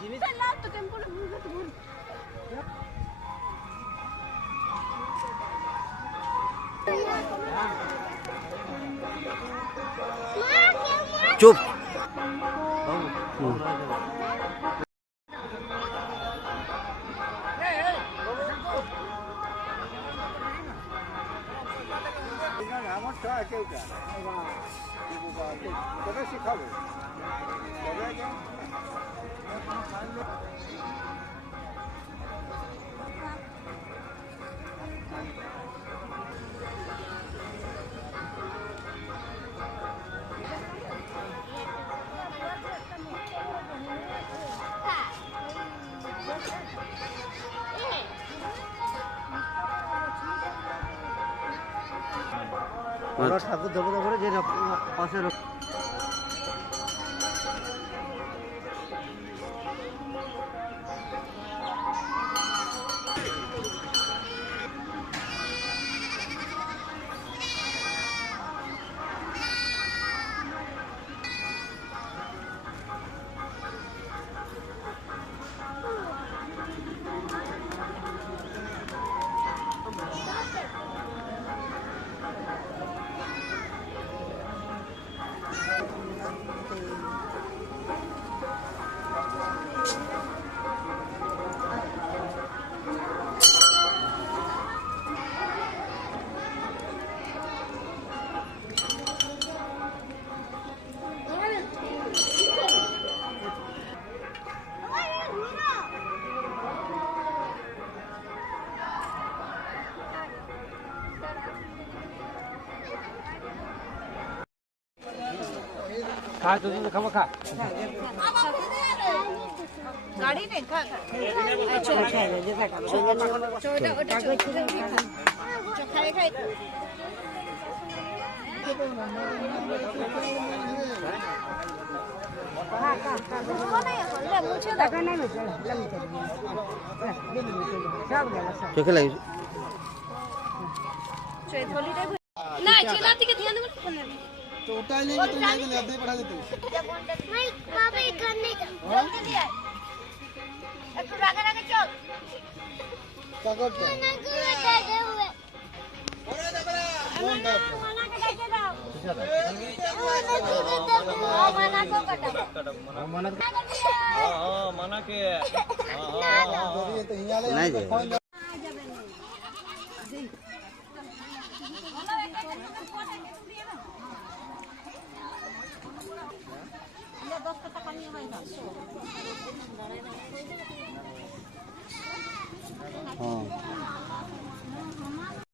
জিনিস তো কেমন করে বুঝতে ভুল চুপ শিখাবে ঠাকুর দেবতা করে যে পাশে खा तो खावा खा गाड़ी नहीं खा अच्छा अच्छा जैसा का छोटा ओटा खाए खाए चोखे लगी ना चिल्लाती के ध्यान मत करना तो उठा लेंगे तो जाएंगे ले अपने पढ़ा देते मैं पापा एक करने का जल्दी ले आए एक रागा रागा चल क्या करते हैं मना को दे दे हुए मना के दे दाओ मना को कटा मना हां मना के ये तो हिया ले नहीं जे हाँ